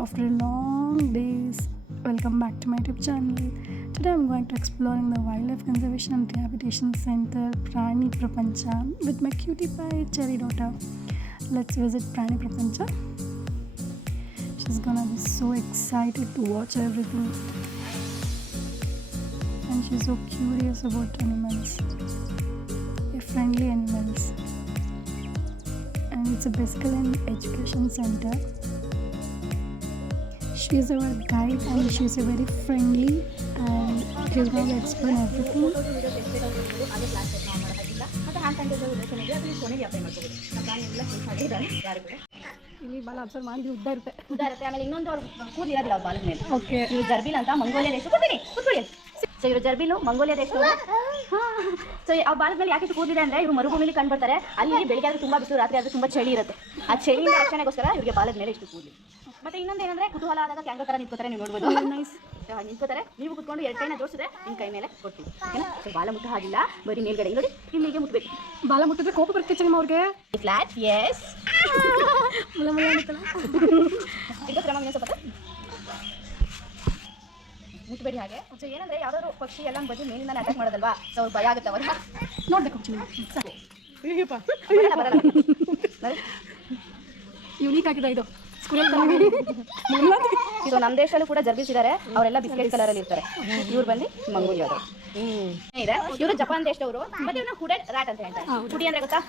after a long days. Welcome back to my YouTube channel. Today I'm going to exploring the Wildlife Conservation and Rehabilitation Center Prani Prapancha with my cutie pie Cherry daughter. Let's visit Prani Prapancha. She's gonna be so excited to watch everything, and she's so curious about animals, friendly animals. And it's a physical and education center. She is our guide and she is a very friendly, and she's going to explain everything. ಇಲ್ಲಿ ಬಾಲ observe ಮಾಡಿ ಉದ್ದ ಇರುತ್ತೆ ಆಮೇಲೆ ಇನ್ನೊಂದು ಅವ್ರು ಕೂದಿರೋದಿಲ್ಲ ಅವ್ರ ಬಾಲದ ಮೇಲೆ. ಓಕೆ, ಇವ್ರು ಜರ್ಬಿಲ್ ಅಂತ ಮಂಗೋಲಿಯಾ ದೇಶ ಕೂತ್ಕೊಳ್ಳಿ. ಸೊ ಇವರು ಜರ್ಬಿಲು ಮಂಗೋಲಿಯಾ ದೇಶ. ಸೊ ಆ ಬಾಲದ ಮೇಲೆ ಯಾಕೆ ಕೂದಿದೆ ಅಂದ್ರೆ ಇವರು ಮರುಭೂಮಿಲಿ ಕಂಡುಬರ್ತಾರೆ. ಅಲ್ಲಿ ಬೆಳಿಗ್ಗೆ ಆದ್ರೆ ತುಂಬಾ ಬಿಸಿಲು, ರಾತ್ರಿ ಆದ್ರೆ ತುಂಬಾ ಚಳಿ ಇರುತ್ತೆ. ಆ ಚಳಿಯಿಂದ ರಕ್ಷಣೆಗೋಸ್ಕರ ಇವರಿಗೆ ಬಾಲದ ಮೇಲೆ ಇಷ್ಟು ಕೂದಲು. ಮತ್ತೆ ಇನ್ನೊಂದು ಏನಂದ್ರೆ ಕುತೂಹಲ ಆದಾಗ ಕ್ಯಾಂಗೋ ತರ ನಿಂತ್ಕೋತಾರೆ. ನೀವು ನೋಡ್ಬೋದು, ನೈಸ್ ನಿಂತ್ಕೋತಾರೆ. ನೀವು ಕುತ್ಕೊಂಡು ಎರಡು ಕೈನ ಜೋಡಿಸಿದ್ರೆ ನಿಮ್ಮ ಕೈ ಮೇಲೆ ಕೊಡ್ತೀವಿ. ಓಕೆನಾ? ಸೊ ಬಾಲ ಮುಟ್ಟ ಹಾಗಿಲ್ಲ, ಬರೀ ಮೇಲ್ಗಡೆ ನೋಡಿ ಇಲ್ಲಿಗೆ ಮುಟ್ಬೇಕು. ಬಾಲ ಮುಟ್ಟಿದ್ರೆ ಕೋಪ ಬರ್ತೀವಿ ಚಿಮ್ಮ ಅವ್ರಿಗೆ. ಫ್ಲಾಟ್ ಎಸ್ ಮುಲ ಮುಲ ಅನ್ನುತ್ತಲ್ಲ. ಈಗ ಕ್ರಮ ಸ್ವಲ್ಪ ಮುಟ್ಬೇಡಿ ಹಾಗೆ. ಸೊ ಏನಂದ್ರೆ ಯಾವ್ದಾದ್ರು ಪಕ್ಷಿ ಎಲ್ಲ ಬಂದು ಮೇಲಿಂದ ಅಟ್ಯಾಕ್ ಮಾಡೋದಲ್ವಾ, ಸೊ ಅವ್ರು ಭಯ ಆಗುತ್ತೆ. ಅವ್ರ ನೋಡ್ಬೇಕು ಚಿನ್ನ. ಯೂನಿಕ್ ಆಗಿದೆ ಇದು. ಇದು ನಮ್ಮ ದೇಶದಲ್ಲೂ ಕೂಡ ಜರ್ಬಿಸ್ ಇದ್ದಾರೆ. ಅವರೆಲ್ಲ ಬಿಸ್ಕೆಟ್ ಕಲರ್ ಅಲ್ಲಿ ಇರ್ತಾರೆ. ಇವ್ರು ಬಂದು ಮಂಗೋಲಿಯಾ ಅವರು ಇದೆ. ಇವರು ಜಪಾನ್ ದೇಶದವರು. ಮತ್ತೆ ಇವ್ರನ್ನ ಹುಡೆಡ್ ರ್ಯಾಟ್ ಅಂತ ಹೇಳ್ತಾರೆ. ಹುಡಿ ಅಂದ್ರೆ ಗೊತ್ತಾ?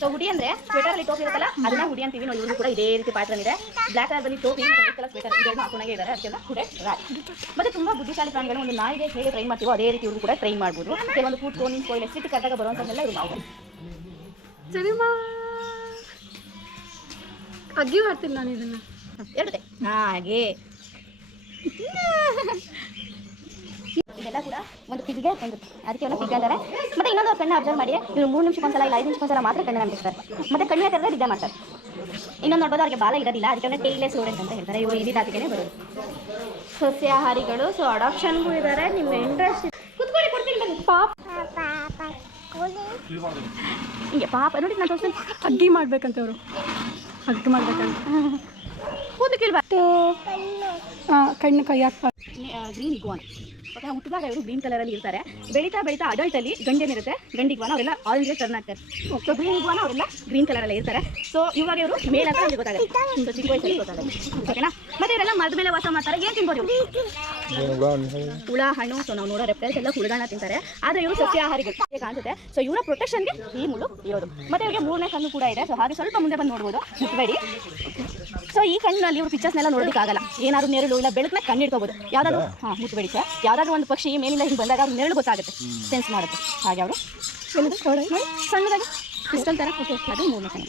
ಸೊ ಹುಡಿ ಅಂದ್ರೆ ಸ್ವೆಟರ್ ಅಲ್ಲಿ ಟೋಪಿ ಇರುತ್ತಲ್ಲ, ಅದನ್ನ ಹುಡಿ ಅಂತೀವಿ. ನೋಡಿ ಇವರು ಕೂಡ ಇದೇ ರೀತಿ ಪ್ಯಾಟರ್ನ್ ಇದೆ. ಬ್ಲಾಕ್ ಕಲರ್ ಬಲ್ಲಿ ಟೋಪಿ, ಕಲರ್ ಸ್ವೆಟರ್ ಇದೆಲ್ಲ ಹಾಕೊಂಡಾಗೆ ಇದ್ದಾರೆ. ಅದಕ್ಕೆಲ್ಲ ಹುಡೆಡ್ ರ್ಯಾಟ್. ಮತ್ತೆ ತುಂಬಾ ಬುದ್ಧಿಶಾಲಿ ಪ್ರಾಣಿಗಳು. ಒಂದು ನಾಯಿಗೆ ಹೇಗೆ ಟ್ರೈನ್ ಮಾಡ್ತೀವೋ ಅದೇ ರೀತಿ ಇವರು ಕೂಡ ಟ್ರೈನ್ ಮಾಡ್ಬೋದು. ಕೆಲವೊಂದು ಕೂತ್ಕೊಂಡು ನಿಂತ್ಕೊ ಇಲ್ಲ ಸಿಟ್ಟು ಕರೆದಾಗ ಬರುವಂಥದ್ದೆಲ್ಲ ಇವ್ರು ಮಾಡ್ಬೋದು. ಸರಿಮಾ ಅಗ್ಗಿ ಮಾಡ್ತೀನಿ ನಾನು ಇದನ್ನ. ಇರುತ್ತೆ ಹಾಗೆ. ಇದೆಲ್ಲ ಕೂಡ ಒಂದು ಪಿಗ್ಗೆ ಒಂದು ಅದಕ್ಕೆ ಒಂದು ಪಿಗ್ ಅಂತಾರೆ. ಮತ್ತೆ ಇನ್ನೊಂದು ಅವ್ರು ಕಣ್ಣು ಅಬ್ಸರ್ವ್ ಮಾಡಿ, ಇವರು 3 ನಿಮಿಷಕ್ಕೊಂದ್ಸಲ ಇಲ್ಲ 5 ನಿಮಿಷಕ್ಕೊಂದ್ಸಲ ಮಾತ್ರ ಕಣ್ಣು ಅಂಟಿಸ್ತಾರೆ. ಮತ್ತೆ ಕಣ್ಣಿನ ತೆರೆದ್ರೆ ನಿದ್ದೆ ಮಾಡ್ತಾರೆ. ಇನ್ನೊಂದು ನೋಡ್ಬೋದು, ಅವ್ರಿಗೆ ಬಾಲ ಇರೋದಿಲ್ಲ. ಅದಕ್ಕೆ ಟೇಲ್ಲೆಸ್ ಸ್ಟೂಡೆಂಟ್ ಅಂತ ಹೇಳ್ತಾರೆ. ಇವರು ಇಲ್ಲಿ ಟಾಪಿಗೆ ಬರೋದು. ಸಸ್ಯಾಹಾರಿಗಳು. ಸೊ ಅಡಾಪ್ಷನ್ಗೂ ಇದ್ದಾರೆ. ನಿಮ್ಮ ಇಂಟ್ರೆಸ್ಟ್ ಕುತ್ಕೊಳ್ಳಿ, ಕೊಡ್ತೀನಿ ಬನ್ನಿ. ಪಾಪ ಹಿಂಗೆ ಪಾಪ ನೋಡಿ ನಾನು ತೋರಿಸ್ತೀನಿ. ಅಗ್ಗಿ ಮಾಡ್ಬೇಕಂತ ಅವರು. ಅಗ್ಗಿ ಮಾಡ್ಬೇಕಂತ ಕೂದಕ್ಕಿಲ್ಬಾರ್ದು. ಕಣ್ಣು ಕೈ ಹಾಕ್ಬಾರ್ದು. ಗ್ರೀನ್ ಇಗ್ವಾನ್. ಓಕೆ, ಹುಟ್ಟಿದಾಗ ಇವರು ಗ್ರೀನ್ ಕಲರಲ್ಲಿ ಇರ್ತಾರೆ. ಬೆಳೀತಾ ಬೆಳೀತಾ ಅಡಲ್ಟಲ್ಲಿ ಗಂಡೇನಿರುತ್ತೆ, ಗಂಡು ಇಗ್ವಾನ ಅವರೆಲ್ಲ ಆರೆಂಜ್ ಟರ್ನ್ ಆಗ್ತಾರೆ. ಸೊ ಗ್ರೀನ್ ಇಗ್ವಾನ ಅವರೆಲ್ಲ ಗ್ರೀನ್ ಕಲರಲ್ಲೇ ಇರ್ತಾರೆ. ಸೊ ಇವಾಗ ಇವರು ಮೇಲ್ ಅಂತ ನಮಗೆ ಗೊತ್ತಾಗುತ್ತೆ. ಸೊ ಚಿಕ್ಕ ವಯಸ್ಸಲ್ಲಿ ಗೊತ್ತಾಗುತ್ತೆ. ಓಕೆನಾ? ಮತ್ತೆ ಇವರೆಲ್ಲ ಮರದ ಮೇಲೆ ವಾಸ ಮಾಡ್ತಾರೆ. ಏನು ತಿನ್ಬೋದು ಇವರು? ಹುಳ, ಹಣ್ಣು. ಸೊ ನಾವು ನೋಡೋ ರೆಪ್ಟೈಲ್ಸ್ ಎಲ್ಲ ಹುಳುಗಳನ್ನ ತಿಂತಾರೆ. ಆದರೆ ಇವರು ಸಸ್ಯಾಹಾರಿಗಳು ಕಾಣಿಸುತ್ತೆ. ಸೊ ಇವರ ಪ್ರೊಟೆಕ್ಷನ್ಗೆ ಈ ಮುಳ್ಳು ಇರೋದು. ಮತ್ತೆ ಇವರಿಗೆ 3ನೇ ಕಣ್ಣು ಕೂಡ ಇದೆ. ಸೊ ಹಾಗೆ ಸ್ವಲ್ಪ ಮುಂದೆ ಬಂದು ನೋಡ್ಬೋದು, ಮುಟ್ಬೇಡಿ. ಸೊ ಈ ಕಣ್ಣಲ್ಲಿ ಇವರು ಪಿಕ್ಚರ್ಸ್ನೆಲ್ಲ ನೋಡೋದಕ್ಕಾಗಲ್ಲ. ಏನಾದ್ರು ನೆರಳು ಇಲ್ಲ ಬೆಳಕನ್ನ ಕಣ್ಣು ಇಟ್ಕೋಬೋದು. ಯಾವುದಾದ್ರು ಮುಟ್ಬೇಡಿ ಸರ್. ಯಾವುದಾದ್ರು ಒಂದು ಪಕ್ಷಿ ಮೇಲಿಂದ ಹಿಂಗೆ ಬಂದಾಗ ಅವ್ರು ನೆರಳು ಗೊತ್ತಾಗುತ್ತೆ, ಸೆನ್ಸ್ ಮಾಡುತ್ತೆ. ಹಾಗೆ ಅವರು ಸಣ್ಣದಾಗಿ ಕ್ರಿಸ್ಟಲ್ ಥರ. ಅದು 3ನೇ ಕಣ್ಣು.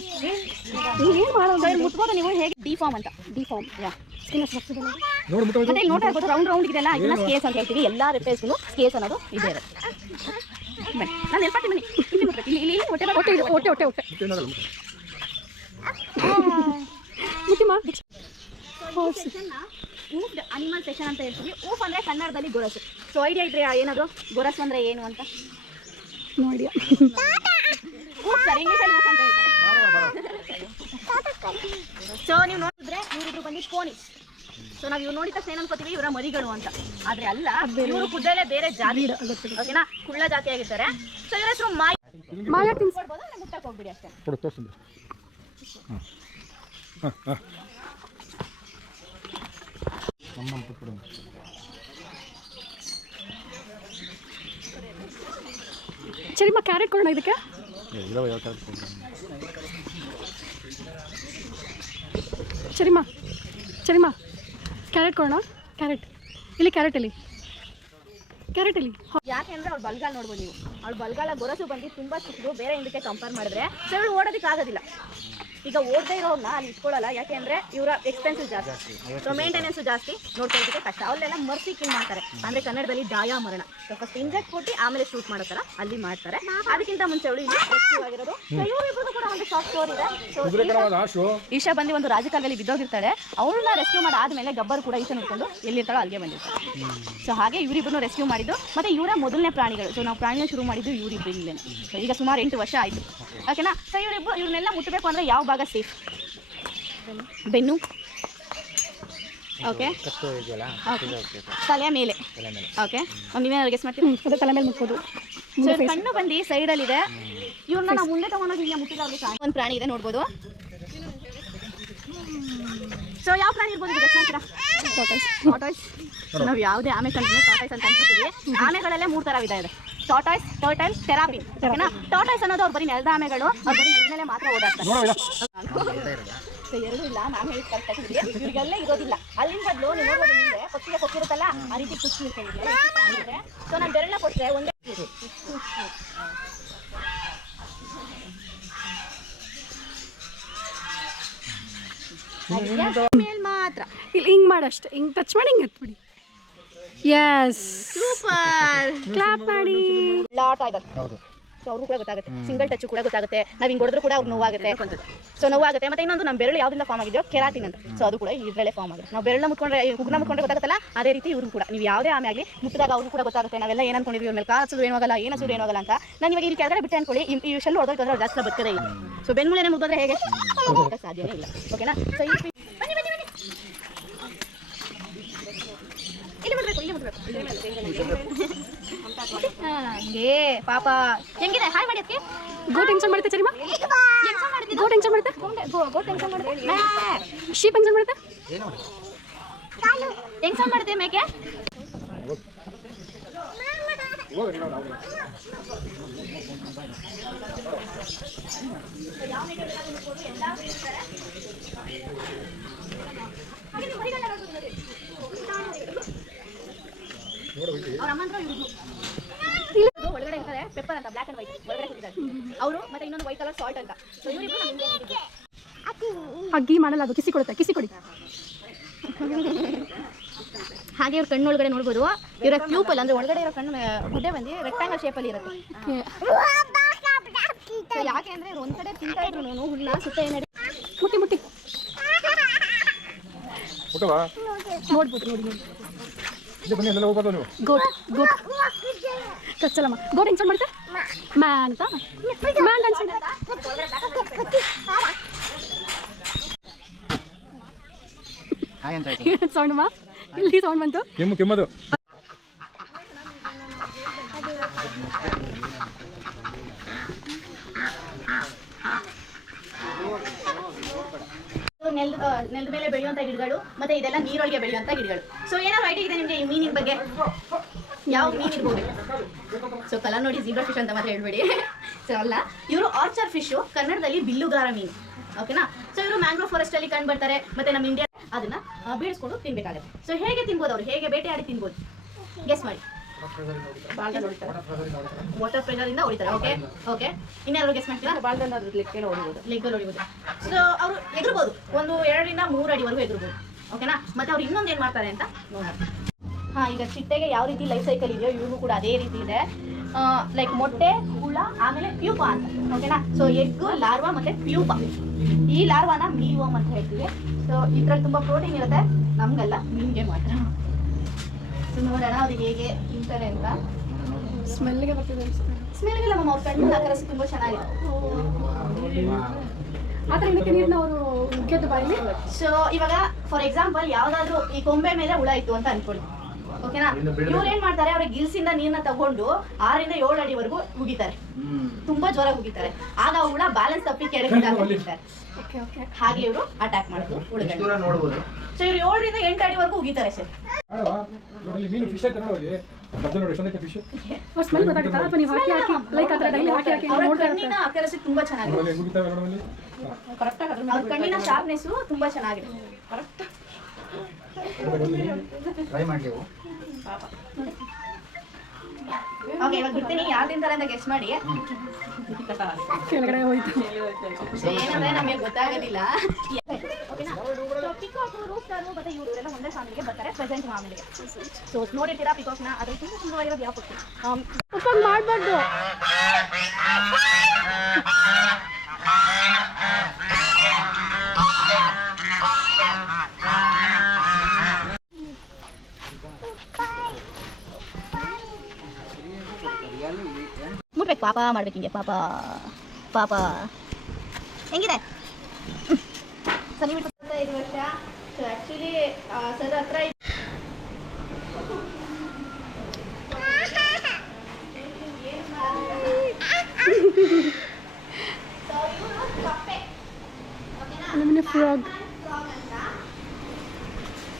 ಏನು ಮಾಡೋದು ಮುಟ್ಬೋದು ನೀವು. ಹೇಗೆ ಡಿಫಾರ್ಮ್ ಅಂತ. ಡಿಫಾರ್ಮ್ ಯಾ ಮತ್ತೆ ಇಲ್ಲಿ ನೋಡ್ತಾ ಇರ್ಬೋದು, ರೌಂಡ್ ಇದೆಲ್ಲ ಇದನ್ನ ಸ್ಕೇಲ್ಸ್ ಅಂತ ಹೇಳ್ತೀವಿ. ಎಲ್ಲ ರೆಪ್ಟೈಲ್ಸ್ಗೂ ಸ್ಕೇಲ್ಸ್ ಅನ್ನೋದು ಇದೆ ಇರುತ್ತೆ. ಬನ್ನಿ ನಾನು ನೆನಪಾಗ್ತೀನಿ. ಬನ್ನಿ ಇಲ್ಲಿ ಮುಟ್ಬೇಕು. ಇಲ್ಲಿ ಹೊಟ್ಟೆ ಊಫ್ಡ್ ಅನಿಮಲ್ ಸೆಕ್ಷನ್ ಅಂತ ಹೇಳ್ತೀವಿ. ಊಫ್ ಅಂದರೆ ಕನ್ನಡದಲ್ಲಿ ಗೊರಸು. ಸೊ ಐಡಿಯಾ ಇದ್ರೆ ಏನಾದರೂ ಗೊರಸು ಅಂದರೆ ಏನು ಅಂತ ನೋಡಿ. ಊಫ್ ಸರ್, ಇಂಗ್ಲೀಷಲ್ಲಿ ಊಫ್ ಅಂತ ಹೇಳ್ತಾರೆ. ಸೊ ನೀವು ನೋಡಿದ್ರೆ ಇವರಿಬ್ರು ಬಂದು ಪೋನಿಸ್. ಸೊ ನಾವು ಇವ್ರು ನೋಡಿದ ತಕ್ಷಣ ಏನು ಅನ್ಕೋತೀವಿ ಇವರ ಮರಿಗಳು ಅಂತ. ಆದರೆ ಅಲ್ಲ, ಇವರು ಕುದುರೆಲೇ ಬೇರೆ ಜಾತಿ. ಓಕೆನಾ? ಕುಳ್ಳ ಜಾತಿಯಾಗಿರ್ತಾರೆ. ಸೊ ಇವರ ಹೆಸರು ಮಾಯ. ತಿನ್ಸ್ಕೊಡ್ಬೋದು, ನಾನು ಮುಟ್ಟಕ್ಕೆ ಹೋಗ್ಬಿಡಿ ಅಷ್ಟೇ. ಸರಿಮಾ ಕ್ಯಾರೆಟ್ ಕೊಡೋಣ ಇದಕ್ಕೆ. ಸರಿಮಾ ಕ್ಯಾರೆಟ್ ಕೊಡೋಣ. ಕ್ಯಾರೆಟ್ ಇಲ್ಲಿ ಯಾಕೆ ಅಂದರೆ ಅವ್ಳು ಬಲ್ಗಾಲ್ ನೋಡ್ಬೋದು ನೀವು. ಅವ್ಳು ಬಲ್ಗಾಲ ಗೊರಸು ಬಂದು ತುಂಬ ಚಿಕ್ಕದು. ಬೇರೆ ಹಿಂದಕ್ಕೆ ಕಂಪೇರ್ ಮಾಡಿದ್ರೆ ಸೊ ಇವಳು ಓಡೋದಕ್ಕಾಗೋದಿಲ್ಲ. ಈಗ ಓಡದೇ ಇರೋನ್ನ ಅಲ್ಲಿ ಇಟ್ಕೊಳ್ಳಲ್ಲ. ಯಾಕೆ ಅಂದರೆ ಇವರ ಎಕ್ಸ್ಪೆನ್ಸಿವ್ ಜಾಸ್ತಿ. ಸೊ ಮೇಂಟೆನೆನ್ಸು ಜಾಸ್ತಿ, ನೋಡ್ಕೊಳ್ಳೋದಕ್ಕೆ ಕಷ್ಟ. ಅವಲ್ಲೆಲ್ಲ ಮರ್ಸಿ ಕಿಲ್ ಮಾಡ್ತಾರೆ. ಅಂದರೆ ಕನ್ನಡದಲ್ಲಿ ದಾಯ ಮರಣ. ಸೊ ಫಸ್ಟ್ ಇಂಜೆಕ್ಟ್ ಕೊಟ್ಟು ಆಮೇಲೆ ಶೂಟ್ ಮಾಡೋ ಥರ ಅಲ್ಲಿ ಮಾಡ್ತಾರೆ. ಅದಕ್ಕಿಂತ ಮುಂಚೆ ಅವಳು ಇಲ್ಲಿ ರೆಸ್ಕ್ಯೂ ಆಗಿರೋದು. ಸೊ ಇವರಿಬ್ಬರು ಕೂಡ ಒಂದು ಶಾರ್ಟ್ ಸ್ಟೋರಿ ಇದೆ. ಸೊ ಈಶಾ ಬಂದು ಒಂದು ರಾಜಕಾಲದಲ್ಲಿ ಬಿದ್ದೋಗಿರ್ತಾಳೆ. ಅವಳನ್ನ ರೆಸ್ಕ್ಯೂ ಮಾಡಾದ್ಮೇಲೆ ಗಬ್ಬರ್ ಕೂಡ ಈಶಾ ನೋಡ್ಕೊಂಡು ಎಲ್ಲಿರ್ತಾಳೋ ಅಲ್ಲಿಗೆ ಬಂದಿರ್ತಾರೆ. ಸೊ ಹಾಗೆ ಇವರಿಬ್ಬರನ್ನು ರೆಸ್ಕ್ಯೂ ಮಾಡಿದ್ದು. ಮತ್ತು ಇವರ ಮೊದಲನೇ ಪ್ರಾಣಿಗಳು. ಸೊ ನಾವು ಪ್ರಾಣಿನ ಶುರು ಮಾಡಿದ್ದು ಇವರಿಬ್ಬರು ಇಲ್ಲೇನೆ. ಸೊ ಈಗ ಸುಮಾರು 8 ವರ್ಷ ಆಯಿತು. ಓಕೆನಾ? ಸೊ ಇವ್ರನ್ನೆಲ್ಲ ಮುಟ್ಟಬೇಕು ಅಂದರೆ ಯಾವ ಭಾಗ ಸೇಫ್? ಬೆನ್ನು, ಓಕೆ ಕತ್ತು ಇದೆಯಲ್ಲ ಓಕೆ ಇದು ಹೋಗ್ಬೇಕು ತಲೆಯ ಮೇಲೆ ತಲೆ ಮೇಲೆ. ಓಕೆ ನೀವೇನಾದ್ರು ಗೆಸ್ ಮಾಡ್ತೀವಿ ಅದೇ ತಲೆ ಮೇಲೆ ಮುಟ್ಬೋದು. ಸೊ ಕಣ್ಣು ಬಂದು ಸೈಡಲ್ಲಿದೆ. ಇವ್ರನ್ನ ನಾವು ಮುಂದೆ ತಗೊಂಡೋಗಿ ಹಿಂಗೆ ಮುಟ್ಟಿಲ್ಲ ಅವ್ರಿಗೆ ಒಂದು ಪ್ರಾಣಿ ಇದೆ ನೋಡ್ಬೋದು. ಸೊ ಯಾವ ಪ್ರಾಣಿ ಇರ್ಬೋದು ಗೆಸ್ ಮಾಡ್ತೀರಾ? ಟಾಟಾಯ್ಸ್. ನಾವು ಯಾವುದೇ ಆಮೆ ಕಂಡು ಟಾಟಾಯ್ಸ್ ಅಂತ ಅನ್ಕೊತೀವಿ. ಆಮೆಗಳಲ್ಲೇ 3 ಥರ ವಿಧ ಇದೆ: ಟಾಟಾಯ್ಸ್, ಟರ್ಟಲ್, ಟೆರಾಪಿನ್. ಓಕೆನಾ? ಟಾಟಾಯ್ಸ್ ಅನ್ನೋದು ಅವ್ರು ಬರೀ ನೆಲದ ಆಮೆಗಳು, ಅವ್ರು ಬರೀ ನೆಲದ ಮೇಲೆ ಮಾತ್ರ ಓಡಾಡ್ತಾರೆ. ಸೊ ಎರಡೂ ಇಲ್ಲ, ನಾನು ಹೇಳಿದ ಕರೆಕ್ಟಾಗಿ ಇವ್ರಿಗೆಲ್ಲ ಇರೋದಿಲ್ಲ. ಅಲ್ಲಿಂದ ಬದಲು ನೀವು ನೋಡ್ಬೋದು ಮುಂದೆ ಪಕ್ಷಿಗೆ ಕೊಟ್ಟಿರುತ್ತಲ್ಲ ಆ ರೀತಿ ಕುಚ್ಚು ಇಟ್ಕೊಂಡಿದೆ. ಸೊ ನಾನು ಬೆರಳನ್ನ ಕೊಟ್ಟರೆ ಒಂದೇ ಮೇಲ್ ಮಾತ್ರ. ಇಲ್ಲಿ ಹಿಂಗೆ ಮಾಡಷ್ಟೆ, ಹಿಂಗೆ ಟಚ್ ಮಾಡಿ ಹಿಂಗೆ ಎತ್ಬಿಡಿ. Yes, super. ಕ್ಲಾಪ್ ಮಾಡಿ. ಲಾಟ್ ಆಯ್ತು. ಹೌದು. ಸೊ ಅವ್ರಿಗೂ ಕೂಡ ಗೊತ್ತಾಗುತ್ತೆ, ಸಿಂಗಲ್ ಟಚ್ ಕೂಡ ಗೊತ್ತಾಗುತ್ತೆ. ನಾವು ಹಿಂಗೆ ಹೊಡೆದ್ರು ಕೂಡ ಅವ್ರು ನೋವಾಗುತ್ತೆ. ಸೊ ನೋವಾಗುತ್ತೆ. ಮತ್ತೆ ಇನ್ನೊಂದು ನಮ್ಮ ಬೆರಳು ಯಾವ್ದಿಲ್ಲ ಫಾರ್ಮ್ ಆಗಿದೆಯೋ ಕೆರಾಟಿನ್ ಅಂತ. ಸೊ ಅದು ಕೂಡ ಇದರಲ್ಲೇ ಫಾರ್ಮ್ ಆಗುತ್ತೆ. ನಾವು ಬೆರಳನ್ನ ಮುಟ್ಕೊಂಡ್ರೆ ಹುಗ್ನ ಮುಟ್ಕೊಂಡ್ರೆ ಗೊತ್ತಾಗುತ್ತಲ್ಲ, ಅದೇ ರೀತಿ ಇವ್ರು ಕೂಡ ನೀವು ಯಾವುದೇ ಆಮೆ ಆಗಲಿ ಮುಟ್ಟಿದಾಗ ಅವ್ರಿಗೂ ಕೂಡ ಗೊತ್ತಾಗುತ್ತೆ. ನಾವೆಲ್ಲ ಏನು ಅನ್ಕೊಂಡಿದ್ವಿ, ಮೇಲೆ ಕಾಸು ಏನಾಗಲ್ಲ, ಏನಾದ್ರು ಏನಾಗಲ್ಲ ಅಂತ. ನಾನು ಇವಾಗ ಇಲ್ಲಿ ಕೆಳಗಡೆ ಬಿಟ್ಟೆ ಅನ್ಕೊಳ್ಳಿ, ಈ ಶೆಲ್ ಹೊಡೆದೋಯ್ತು ಅಂದ್ರೆ ಜಾಸ್ತಿ ಬರ್ತದೆ ಇಲ್ಲ. ಸೊ ಬೆನ್ಮೂಳೆನೇ ಮುಗಿದ್ರೆ ಹೇಗೆ ಸಾಧ್ಯನೇ ಇಲ್ಲ. ಓಕೆನಾ? ಸೊ ಇಲ್ಲಿ ಬನ್ನಿ ಬನ್ನಿ ಬನ್ನಿ, ಇಲ್ಲಿ ಬಿಡ್ಬೇಕು, ಇಲ್ಲಿ ಬಿಡ್ಬೇಕು. ಹಂಗೆ ಪಾಪ ಹೆಂಗಿದೆ? ಹಾಯ್ ಮಾಡಿ ಅದಕ್ಕೆ. ಗೋ ಟೆನ್ಷನ್ ಮಾಡುತ್ತೆ ಚರಿಮಾ. ಗೋ ಟೆನ್ಷನ್ ಮಾಡುತ್ತೆ. ಗೋ ಟೆನ್ಷನ್ ಮಾಡುತ್ತೆ. ಶೀಪ್ ಟೆನ್ಷನ್ ಮಾಡುತ್ತೆ. ಟೆನ್ಷನ್ ಮಾಡುತ್ತೆ ಮೇಕೆ. ಅವ್ರ ಅಮ್ಮ ಅಂದ್ರೆ ಇವ್ರದ್ದು ಒಳಗಡೆ ಇರ್ತಾರೆ ಪೆಪ್ಪರ್ ಅಂತ, ಬ್ಲ್ಯಾಕ್ ಅಂಡ್ ವೈಟ್ ಒಳಗಡೆ ಕೂತಿದ್ದಾರೆ ಅವರು. ಮತ್ತೆ ಇನ್ನೊಂದು ವೈಟ್ ಕಲರ್ ಸಾಲ್ಟ್ ಅಂತ. ಸೊ ಇವರಿಗೂ ಹಗ್ಗಿ ಮಾಡಲ್ಲ, ಅದು ಕಿಸಿ ಕೊಡುತ್ತೆ. ಕಿಸಿ ಕೊಡಿ. ಹಾಗೆ ಇವ್ರ ಕಣ್ಣೊಳಗಡೆ ನೋಡ್ಬೋದು, ಇವರ ಪ್ಯೂಪಲ್ ಅಂದ್ರೆ ಒಳಗಡೆ ಇರೋ ಕಣ್ಣು ಗುಡ್ಡೆ ಬಂದು ರೆಕ್ಟಾಂಗಲ್ ಶೇಪಲ್ಲಿ ಇರುತ್ತೆ. ಸೊ ಯಾಕೆ ಅಂದ್ರೆ ಇವ್ರು ಒಂದ್ ಕಡೆ ತಿಂತಾ ಇದ್ರು ಹುಲ್ಲ ಸುತ್ತ ಏನಾಡಿ ಮುಟ್ಟಿ ಮುಟ್ಟಿ ನೋಡ್ಬೋದು. ನೋಡಿ ಗೋಟ್ ಗೋಟ್ ಕಚ್ಚಲಮ್ಮ. ಗೋಟ್ ಟೆನ್ಷನ್ ಮಾಡುತ್ತೆ. ಮ್ಯಾ ಅಂತ ಮ್ಯಾನ್ ಟೆನ್ಷನ್. ಹಾಯ್ ಅಂತ ಆಯ್ತು. ಸೌಂಡ್ ಮಾ, ಇಲ್ಲಿ ಸೌಂಡ್ ಬಂತು. ಕೆಮ್ಮದು ನೆಲದ ಮೇಲೆ ಬೆಳೆಯುವಂಥ ಗಿಡಗಳು, ಮತ್ತೆ ಇದೆಲ್ಲ ನೀರೊಳಗೆ ಬೆಳೆಯುವಂಥ ಗಿಡಗಳು. ಸೊ ಏನಾದ್ರು ಐಡಿಯಾ ಇದೆ ನಿಮಗೆ ಈ ಮೀನಿನ ಬಗ್ಗೆ? ಯಾವ ಮೀನು ಇರ್ಬೋದು? ಸೊ ಕಲರ್ ನೋಡಿ, ಝೀಬ್ರಾ ಫಿಶ್ ಅಂತ ಮಾತ್ರ ಹೇಳ್ಬೇಡಿ. ಸೊ ಅಲ್ಲ, ಇವರು ಆರ್ಚರ್ ಫಿಶು, ಕನ್ನಡದಲ್ಲಿ ಬಿಲ್ಲುಗಾರ ಮೀನು. ಓಕೆನಾ? ಸೊ ಇವರು ಮ್ಯಾಂಗ್ರೋವ್ ಫಾರೆಸ್ಟ್ ಅಲ್ಲಿ ಕಂಡು ಬರ್ತಾರೆ. ಮತ್ತೆ ನಮ್ಮ ಇಂಡಿಯಾ ಅದನ್ನ ಬೀಳಿಸ್ಕೊಂಡು ತಿನ್ಬೇಕಾಗುತ್ತೆ. ಸೊ ಹೇಗೆ ತಿನ್ಬೋದು ಅವರು? ಹೇಗೆ ಬೇಟೆಯಾಡಿ ತಿನ್ಬೋದು? ಗೆಸ್ ಮಾಡಿ. ವಾಟರ್ ಪ್ರೆಷರ್ ಇಂದ ಹೊಡಿತಾರೆ. ಓಕೆ ಓಕೆ, ಇನ್ಯಾರು ಗೆಸ್ ಮಾಡ್ತೀರಾ? ಲೆಗ್ಗಲ್ಲಿ ಹೊಡಿಬೋದು. ಸೊ ಅವರು ಎಗರ್ಬೋದು, ಒಂದು 2 ರಿಂದ 3 ಅಡಿವರೆಗೂ ಎಗರ್ಬೋದು. ಓಕೆನಾ? ಮತ್ತೆ ಅವ್ರು ಇನ್ನೊಂದು ಏನು ಮಾಡ್ತಾರೆ ಅಂತ ನೋಡೋಣ. ಹಾಂ, ಈಗ ಚಿಟ್ಟೆಗೆ ಯಾವ ರೀತಿ ಲೈಫ್ ಸೈಕಲ್ ಇದೆಯೋ ಇವ್ರಿಗೂ ಕೂಡ ಅದೇ ರೀತಿ ಇದೆ. ಲೈಕ್ ಮೊಟ್ಟೆ, ಹುಳ, ಆಮೇಲೆ ಪ್ಯೂಪ ಅಂತ. ಓಕೆನಾ? ಸೊ ಎಗ್ಗು, ಲಾರ್ವಾ ಮತ್ತೆ ಪ್ಯೂಪ. ಈ ಲಾರ್ವಾನ ಮೀವೋಮ್ ಅಂತ ಹೇಳ್ತೀವಿ. ಸೊ ಇದ್ರಲ್ಲಿ ತುಂಬ ಪ್ರೋಟೀನ್ ಇರುತ್ತೆ, ನಮಗಲ್ಲ, ಮೀನಿಗೆ ಮಾತ್ರ. ಸೊ ನೋಡೋಣ ಅದು ಹೇಗೆ ತಿಂತಾರೆ ಅಂತ. ಸ್ಮೆಲ್ಗೆ ಬರ್ತಿದೆ. ಸ್ಮೆಲ್ಗೆಲ್ಲ ಮಮ್ಮ ಅವ್ರ ಕಣ್ಣು ಆಕರಿಸಿ ತುಂಬ ಚೆನ್ನಾಗಿದೆ. ಆ ಥರ ಇದಕ್ಕೆ ನೀರನ್ನ ಅವರು ಗೆದ್ದು ಬಾಯಲ್ಲಿ. ಸೊ ಇವಾಗ ಫಾರ್ ಎಕ್ಸಾಂಪಲ್ ಯಾವುದಾದ್ರೂ ಈ ಕೊಂಬೆ ಮೇಲೆ ಹುಳ ಇತ್ತು ಅಂತ ಅನ್ಕೊಳ್ಳಿ. ಓಕೆನಾ? ಇವ್ರು ಏನ್ ಮಾಡ್ತಾರೆ, ಅವ್ರ ಗಿಲ್ಸಿಂದ ನೀರನ್ನ ತಗೊಂಡು 6 ರಿಂದ 7 ಅಡಿವರೆಗೂ ಉಗಿತಾರೆ. ತುಂಬಾ ಜ್ವರ ಉಗಿತಾರೆ. ಆಗ ಹುಳ ಬ್ಯಾಲೆನ್ಸ್ ತಪ್ಪಿ ಕೆಳಗೆ ಹಾಗೆ ಇವರು ಅಟ್ಯಾಕ್ ಮಾಡೋದು ಹುಳುಗಳು. ಸೊ ಇವ್ರು 7 ರಿಂದ 8 ಅಡಿವರೆಗೂ ಉಗಿತಾರೆ ಸರ್. ಸ್ಮೆಲ್ ಗೊತ್ತಾಗುತ್ತಾ? ಅಥವಾ ನೀವು ಹಾಕಿ ಹಾಕಿ ಲೈಕ್ ಆ ಥರ ಡೈಲಿ ಹಾಕಿ ಹಾಕಿ ಅವ್ರ ನೋಡ್ತಾ ಕಣ್ಣಿನ ಅಕರಸಿ ತುಂಬಾ ಚೆನ್ನಾಗಿದೆ. ಅವ್ರ ಕಣ್ಣಿನ ಶಾರ್ಪ್ನೆಸ್ ತುಂಬಾ ಚೆನ್ನಾಗಿದೆ. ಟ್ರೈ ಮಾಡಿ. ಓಕೆ, ಇವಾಗ ಬಿಡ್ತೀನಿ. ಯಾರು ತಿಂತಾರೆ ಅಂತ ಗೆಸ್ ಮಾಡಿ. ಕೆಳಗಡೆ ಹೋಯ್ತು. ಏನಂದ್ರೆ ನಮಗೆ ಗೊತ್ತಾಗೋದಿಲ್ಲ. ಪಿಕಾಕ್, ರೂಸ್ಟರ್ ಮತ್ತೆ ಇವರೆಲ್ಲ ಒಂದೇ ಫ್ಯಾಮಿಲಿಗೆ ಬರ್ತಾರೆ, ಪ್ರೆಸೆಂಟ್ ಫ್ಯಾಮಿಲಿಗೆ. ಸೊ ನೋಡಿರ್ತೀರಾ ಪಿಕಾಕ್ನ? ಅದ್ರಲ್ಲಿ ತುಂಬ ಸುಂದರವಾಗಿರೋದು ಯಾವ ಪಕ್ಷಿ? ಉಪ್ಪಂಗೆ ಮಾಡಬಾರ್ದು. ಮುಟ್ಬೇಕು, ಪಾಪ ಮಾಡ್ಬೇಕು ಹಿಂಗೆ. ಪಾಪ ಪಾಪ ಹೆಂಗಿದೆ? ಸೊ ನೀವು 25 ವರ್ಷ. ಸೊ ಆ್ಯಕ್ಚುಲಿ ಸರ್ ಹತ್ರ ಫ್ರಾಗ್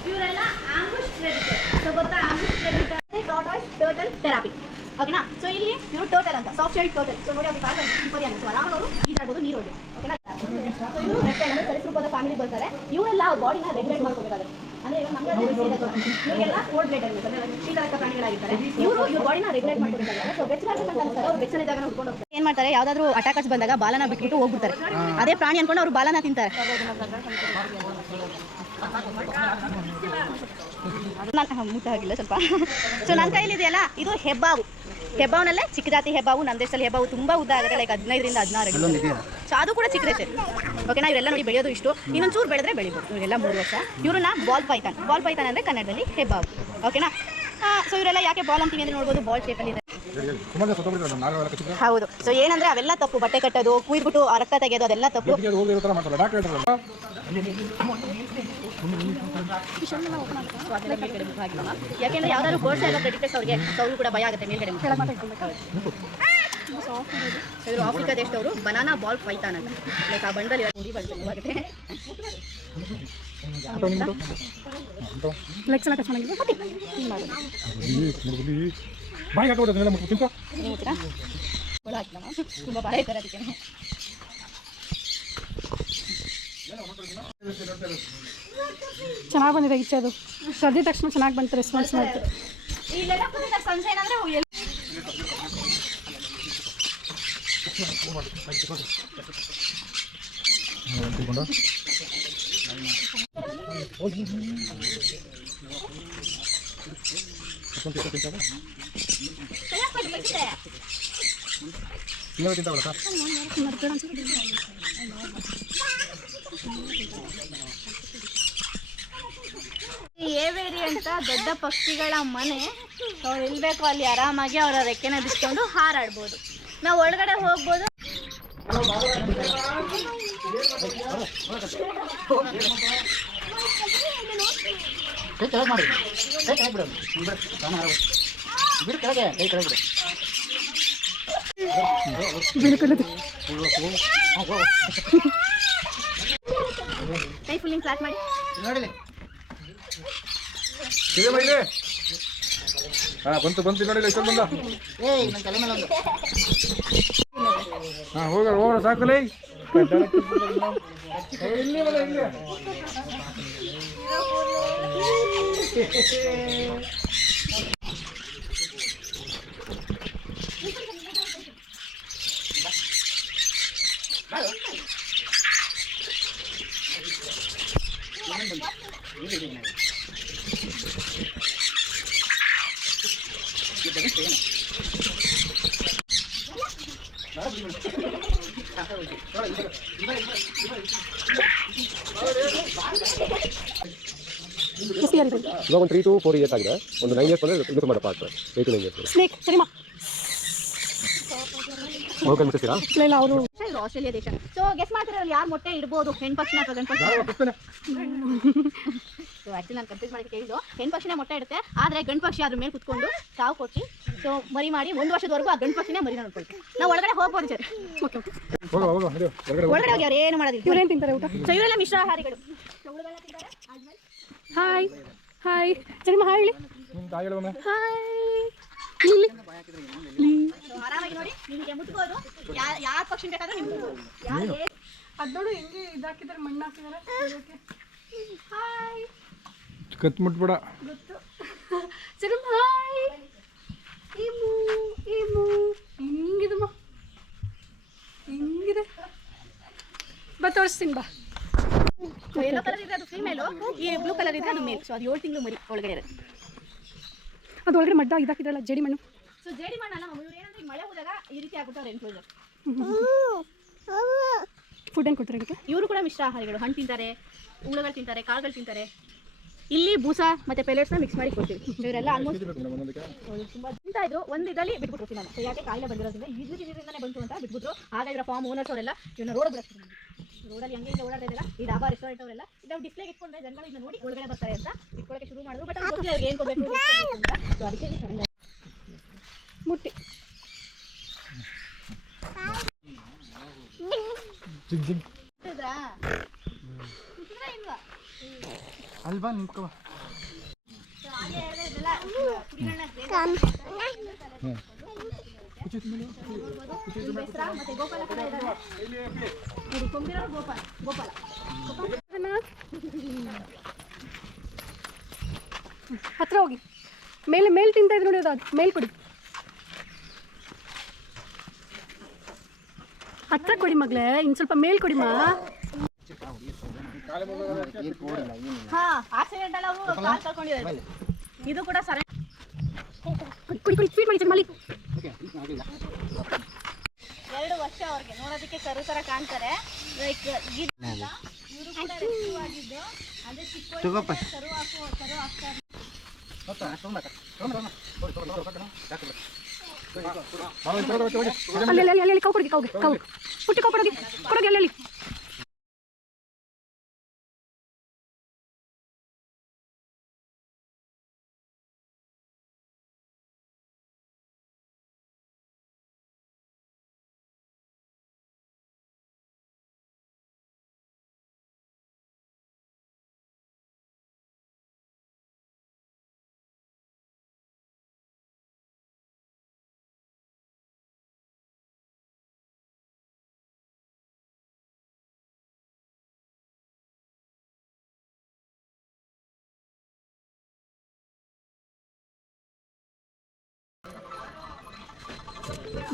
ಇವರೆಲ್ಲ ಆಂಬುಷ್ ಪ್ರೆಡಿಟರ್. ಸೊ ಗೊತ್ತಾ ambush predator tortoise turtle therapy. ಓಕೆನಾ. ಸೊ ಇಲ್ಲಿ ಇವರು ಟರ್ಟಲ್ ಅಂತ ಸಾಫ್ಟ್ ಶೆಲ್ ಟರ್ಟಲ್. ಸೊ ನೋಡಿ ಅವ್ರಿಗೆ ಕಾಲ ಸಿಂಪರಿ ಅಂತ ಆರಾಮಾಗಿ ಅವರು ಈಜಾಡ್ಬೋದು ನೀರೊಳಗೆ. ಓಕೆನಾ. ಸೊ ಇವರು ರೆಪ್ಟೈಲ್ ಅಂದ್ರೆ ಸರೀಸೃಪದ ಫ್ಯಾಮಿಲಿ ಬರ್ತಾರೆ. ಇವರೆಲ್ಲ ಅವ್ರ ಬಾಡಿನ ರೆಗ್ಯುಲೇಟ್ ಮಾಡ್ಕೋಬೇಕಾದ್ರೆ ಅಂದ್ರೆ ಇವಾಗ ನಮಗೆ ಇವರಿಗೆಲ್ಲ ಕೋಲ್ಡ್ ಬ್ಲಡ್ ಆಗಿರುತ್ತೆ ಅಂದ್ರೆ ಶೀತರಕ್ತ ಪ್ರಾಣಿಗಳಾಗಿರ್ತಾರೆ. ಇವ್ರ ಬಾಡಿನ ರೆಗ್ಯುಲೇಟ್ ಮಾಡ್ಕೋಬೇಕಾದ್ರೆ ಸೊ ಬೆಚ್ಚಗಾಗಬೇಕಂತ ಅನ್ಸ್ತಾರೆ. ಅವ್ರು ಬೆಚ್ಚನ ಜಾಗನ ಹುಡ್ಕೊಂಡು ಹೋಗ್ತಾರೆ. ಏನ್ ಮಾಡ್ತಾರೆ, ಯಾವ್ದಾದ್ರು ಅಟ್ಯಾಕರ್ಸ್ ಬಂದಾಗ ಬಾಲನ ಬಿಟ್ಬಿಟ್ಟು ಹೋಗ್ಬಿಡ್ತಾರೆ. ಅದೇ ಪ್ರಾಣಿ ಅನ್ಕೊಂಡು ಅವ್ರು ಬಾಲನ ತಿಂತಾರೆ. ಮುಟ್ಟ ಆಗಿಲ್ಲ ಸ್ವಲ್ಪ. ಸೊ ನನ್ನ ಕೈಲಿ ಇದೆಯಲ್ಲ ಇದು ಹೆಬ್ಬಾವು. ಹೆಬ್ಬಾವ್ನಲ್ಲೇ ಚಿಕ್ಕ ಜಾತಿ ಹೆಬ್ಬಾವು. ನಮ್ಮ ದೇಶದಲ್ಲಿ ಹೆಬ್ಬಾವು ತುಂಬ ಉದ್ದ ಆಗುತ್ತೆ, ಲೈಕ್ 15ರಿಂದ 16 ಅಡಿ. ಸೊ ಅದು ಕೂಡ ಚಿಕ್ಕ ರೇಷನ್. ಓಕೆನಾ. ಇವರೆಲ್ಲ ನೋಡಿ ಬೆಳೆಯೋದು ಇಷ್ಟು, ಇನ್ನೊಂದು ಚೂರು ಬೆಳೆದ್ರೆ ಬೆಳಿಬೋದು. ಇವರೆಲ್ಲ 3 ವರ್ಷ. ಇವ್ರನ್ನ ಬಾಲ್ ಪೈಥಾನ್. ಬಾಲ್ ಪೈಥಾನ್ ಅಂದರೆ ಕನ್ನಡದಲ್ಲಿ ಹೆಬ್ಬಾವು. ಓಕೆನಾ. ಸೊ ಇವರೆಲ್ಲ ಯಾಕೆ ಬಾಲ್ ಅಂತೀವಿ ಅಂದರೆ ನೋಡ್ಬೋದು ಬಾಲ್ ಶೇಪಲ್ಲಿ ಇದೆ. ಹೌದು. ಸೊ ಏನಂದ್ರೆ ಅವೆಲ್ಲ ತಪ್ಪು. ಬಟ್ಟೆ ಕಟ್ಟೋದು, ಕುಯ್ದ್ಬಿಟ್ಟು ರಕ್ತ ತೆಗೆಯೋದು ಅದೆಲ್ಲ ತಪ್ಪು. ಯಾಕೆಂದ್ರೆ ಯಾವ್ದಾದ್ರು ಗೋಡ್ಸ್ ಎಲ್ಲ ಪ್ರೆಡಿಟರ್ಸ್ ಅವ್ರಿಗೆ ಅವರು ಕೂಡ ಭಯ ಆಗುತ್ತೆ ಮೇಲ್ಗಡೆ. ಇವರು ಆಫ್ರಿಕಾ ದೇಶದವರು ಬನಾನಾ ಬಾಲ್ ಪೈಥಾನ್ ಅಂತ. ಲೈಕ್ ಆ ಬಂಡಲ್ ನೋಡಿ ಆಗುತ್ತೆ. ತುಂಬ ಭಯ ಇದ್ದಾರೆ ಅದಕ್ಕೆ. ಚೆನ್ನಾಗಿ ಬಂದಿದೆ ಈಚೆ. ಅದು ಕರೆದಿದ ತಕ್ಷಣ ಚೆನ್ನಾಗಿ ಬಂತು, ರೆಸ್ಪಾನ್ಸ್ ಮಾಡ್ತಾರೆ. ಸಂಜೆ ಏನಂದ್ರೆ ಏವೇರಿ ಅಂತ ದೊಡ್ಡ ಪಕ್ಷಿಗಳ ಮನೆ. ಅವ್ರು ಇಲ್ಬೇಕು ಅಲ್ಲಿ ಆರಾಮಾಗಿ ಅವರ ರೆಕ್ಕೆನ ಬಿಚ್ಕೊಂಡು ಹಾರಾಡ್ಬೋದು. ನಾವು ಒಳಗಡೆ ಹೋಗ್ಬೋದು. ಕೈ ಫುಲ್ಲಿಂಗ್ ಫ್ಲಾಟ್ ಮಾಡಿ ಬಂತು ನೋಡಿಲ್ಲ ಇಷ್ಟೊಂದು ಬಂದ. ಹೋಗೋಣ ಸಾಕಲೇ. ಇವಾಗ ಒಂದು 3 to 4 ಇಯರ್ಸ್ ಆಗಿದೆ. ಒಂದು 9 ಇಯರ್ಸ್ ಬಂದರೆ ಇದು ತುಂಬ ಪಾರ್ಟ್ 8 to 9 ಇಯರ್ಸ್. ಸ್ನೇಕ್ ಸರಿಮಾ ಹೋಗಿ ಮುಟ್ಟಿಸ್ತೀರಾ? ಇಲ್ಲ ಅವರು ಇದು ಆಸ್ಟ್ರೇಲಿಯಾ ದೇಶ. ಸೊ ಗೆಸ್ ಮಾಡ್ತಿರೋರು ಯಾರು ಮೊಟ್ಟೆ ಇಡ್ಬೋದು, ಹೆಣ್ಣು ಪಕ್ಷಿನ ಅಥವಾ ಗಂಡು ಪಕ್ಷಿ? ಸೊ ಆ್ಯಕ್ಚುಲಿ ನಾನು ಕನ್ಫ್ಯೂಸ್ ಮಾಡಿ ಕೇಳಿದ್ದು, ಹೆಣ್ಣು ಪಕ್ಷಿನೇ ಮೊಟ್ಟೆ ಇಡುತ್ತೆ, ಆದರೆ ಗಂಡು ಪಕ್ಷಿ ಅದ್ರ ಮೇಲೆ ಕುತ್ಕೊಂಡು ತಾವು ಕೊಟ್ಟು ಸೊ ಮರಿ ಮಾಡಿ 1 ವರ್ಷದವರೆಗೂ ಆ ಗಂಡು ಪಕ್ಷಿನೇ ಮರಿನ ನೋಡ್ಕೊಳ್ತೀವಿ. ನಾವು ಒಳಗಡೆ ಹೋಗ್ಬೋದು ಸರ್. ಒಳಗಡೆ ಹೋಗಿ ಅವ್ರು ಏನು ಮಾಡೋದಿಲ್ಲ. ಇವ್ರೇನು ತಿಂತಾರೆ ಊಟ? ಸೊ ಇವರೆಲ್ಲ ಮಿಶ್ರಾಹಾರಿಗಳು. ಹಾಯ್ ಹಾಯ್ ಸರಿಮಾ ಹಾಯ್ ಹೇಳಿ. ಆರಾಮಾಗಿ ನೋಡಿ, ನಿಮಗೆ ಮುಟ್ಬೋದು. ಯಾರ ಪಕ್ಷಿ ಬೇಕಾದ್ರೆ ನಿಮ್ಗೆ ಅದೋಡು ಹೆಂಗೆ ಇದಾಕಿದ್ದಾರೆ, ಮಣ್ಣು ಹಾಕಿದ್ದಾರೆ. ಹಾಯ್ ಕತ್ ಮುಟ್ಬೇಡ. ಗೊತ್ತು ಸರಿಮಾ ಹಾಯ್. ಇಮು ಇಮು ಹಿಂಗಿದಮ್ಮ, ಹಿಂಗಿದೆ. ಬಾ ತೋರಿಸ್ತೀನಿ ಬಾ. ಯೆಲ್ಲೋ ಕಲರ್ ಇದೆ ಅದು ಫೀಮೇಲು, ಈ ಬ್ಲೂ ಕಲರ್ ಇದೆ ಅದು ಮೇಲ್. ಸೊ ಅದು 7 ತಿಂಗಳು ಮರಿ ಒಳಗಡೆ ಇರುತ್ತೆ. ಅದು ಒಳಗಡೆ ಮಡ್ಡ ಇದಾಕಿದ್ರಲ್ಲ ಜೇಡಿ ಮಣ್ಣು. ಸೊ ಜೇಡಿ ಮಣ್ಣಲ್ಲ, ಇವ್ರು ಏನಂದ್ರೆ ಮಳೆ ಹೋದಾಗ ಈ ರೀತಿ ಆಗ್ಬಿಟ್ಟು ಎನ್ಕ್ಲೋಸರ್. ಫುಡ್ ಏನು ಕೊಡ್ತಾರೆ ಅದಕ್ಕೆ? ಇವರು ಕೂಡ ಮಿಶ್ರಾಹಾರಿಗಳು. ಹಣ್ಣು ತಿಂತಾರೆ, ಹುಳುಗಳು ತಿಂತಾರೆ, ಕಾಳುಗಳು ತಿಂತಾರೆ. ಇಲ್ಲಿ ಬೂಸ ಮತ್ತು ಪೆಲೆಟ್ಸ್ನ ಮಿಕ್ಸ್ ಮಾಡಿ ಕೊಡ್ತೀವಿ. ಇವರೆಲ್ಲ ಆಲ್ಮೋಸ್ಟ್ ತುಂಬ ತಿಂತಾ ಇದ್ರು, ಒಂದು ಇದರಲ್ಲಿ ಬಿಟ್ಬಿಟ್ರು ನಾನು. ಯಾಕೆ ಕಾಯಿಲೆ ಬಂದಿರೋದ್ರಿಂದ ಇದರಿಂದನೇ ಬಂತು ಅಂತ ಬಿಟ್ಬಿಟ್ರು. ಆಗ ಇದರ ಫಾರ್ಮ್ ಓನರ್ಸ್ ಅವರೆಲ್ಲ ಇವನ್ನ ರೋಡ್ ಬಿಡ್ತಾರೆ. ರೋಡಲ್ಲಿ ಹಂಗೆ ಹಿಂಗೆ ಓಡಾಡ್ತಾ ಇದ್ದಾರೆ. ಈ ಡಾಬಾ ರೆಸ್ಟೋರೆಂಟ್ ಅವರೆಲ್ಲ ಇದನ್ನು ಡಿಸ್ಪ್ಲೇಗೆ ಇಟ್ಕೊಂಡ್ರೆ ಜನಗಳು ಇದನ್ನ ನೋಡಿ ಒಳಗಡೆ ಬರ್ತಾರೆ ಅಂತ ಇಟ್ಕೊಳ್ಳೋಕೆ ಶುರು ಮಾಡಿದ್ರು. ಬಟ್ ಅವ್ರಿಗೆ ಏನು ಕೊಡಬೇಕು ಅಂತ, ಸೊ ಅದಕ್ಕೆ ಮುಟ್ಟಿ ಅಲ್ಲಿ ಬಾ ನಿಂತ್ಕೋ. ಹತ್ರ ಹೋಗಿ ಮೇಲೆ ತಿಂತಾ ಇದ್ರು ನೋಡಿ, ಅದು ಮೇಲ್ ಕೊಡಿ, ಹತ್ರ ಕೊಡಿ ಮಗಳೇ, ಇನ್ನು ಸ್ವಲ್ಪ ಮೇಲ್ ಕೊಡಿ ಮಾ. ಆಕ್ಸಿಡೆಂಟ್ ಎಲ್ಲ ಕಾಲ್ ಕಳ್ಕೊಂಡಿದ್ದಾರೆ. ಇದು ಕೂಡ ಸರಿ ಕುಡಿ ಸ್ವೀಟ್ ಮಾಡಿ ಮಲ್ಲಿ. 2 ವರ್ಷ ಅವ್ರಿಗೆ ನೋಡೋದಕ್ಕೆ ಕರು ಥರ ಕಾಣ್ತಾರೆ. ಲೈಕ್ ಇವರು ಕೂಡ ರೆಸ್ಕ್ಯೂ ಆಗಿದ್ದು, ಅಂದರೆ ಚಿಕ್ಕ ಕರು ಹಾಕ್ತಾರೆ. ಅಲ್ಲಿ ಕೌ ಕೊಡಿ, ಕೌ ಪುಟ್ಟಿ ಕೌ ಕೊಡೋಗಿ ಅಲ್ಲಿ.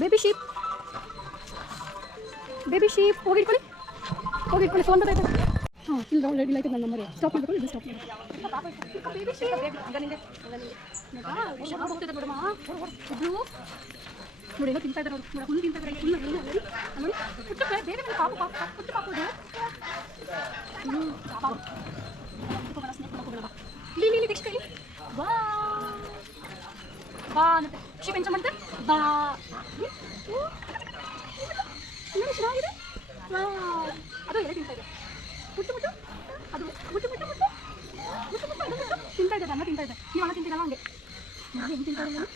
ಬೇಬಿ ಶೀಪ್ ಹೋಗಿಟ್ಕೊಳ್ಳಿ ಫೋನ್ ಬರ್ತಾಯಿದೆ. ಹಾಂ ಇಲ್ಲ ರೆಡಿ ಆಯ್ತು ನನ್ನ ನಂಬರ್. ಸ್ಟಾಪ್ ಮಾಡ್ಕೊಳ್ಳಿ, ಇದು ಸ್ಟಾಪ್ ಮಾಡಿ. ಬೇಬಿ ಶೀಪ್ ಹೋಗ್ತಿದೆ ನೋಡಮ್ಮ. ಇದು ನೋಡಿ ಏನೋ ತಿಂತಾ ಇದ್ದಾರೆ ಅವರು, ಹುಲ್ಲು ತಿಂತಾ ಇದ್ದಾರೆ. ಹುಲ್ಲು ನೋಡಿ ಪುಟ್ಟ ಬೇರೆ ಪಾಪು ಪುಟ್ಟ ಪಾಪು ಇಲ್ಲಿ ನೆಕ್ಸ್ಟ್ ಕೈ ಬಾ ಅನ್ನತ್ತೆ. ಶೀಪ್ ಎಂಜಾಯ್ ಮಾಡುತ್ತೆ. ಬಾ ನೋಡಿ ಚೆನ್ನಾಗಿದೆ. ಅದು ಎಲ್ಲ ತಿಂತಾ ಇದೆ. ಮುಟ್ಟು ಅದು ಮುಟ್ಟು ತಿಂತಾ ಇದೆ. ಅನ್ನ ತಿಂತಾ ಇದೆ. ನೀವು ಅನ್ನ ತಿಂತೀರಲ್ಲ ಹಂಗೆ ನೋಡಿ ಹೆಂಗೆ ತಿಂತಾ ಇದ್ದಾರೆ.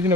ಇಲ್ಲಿ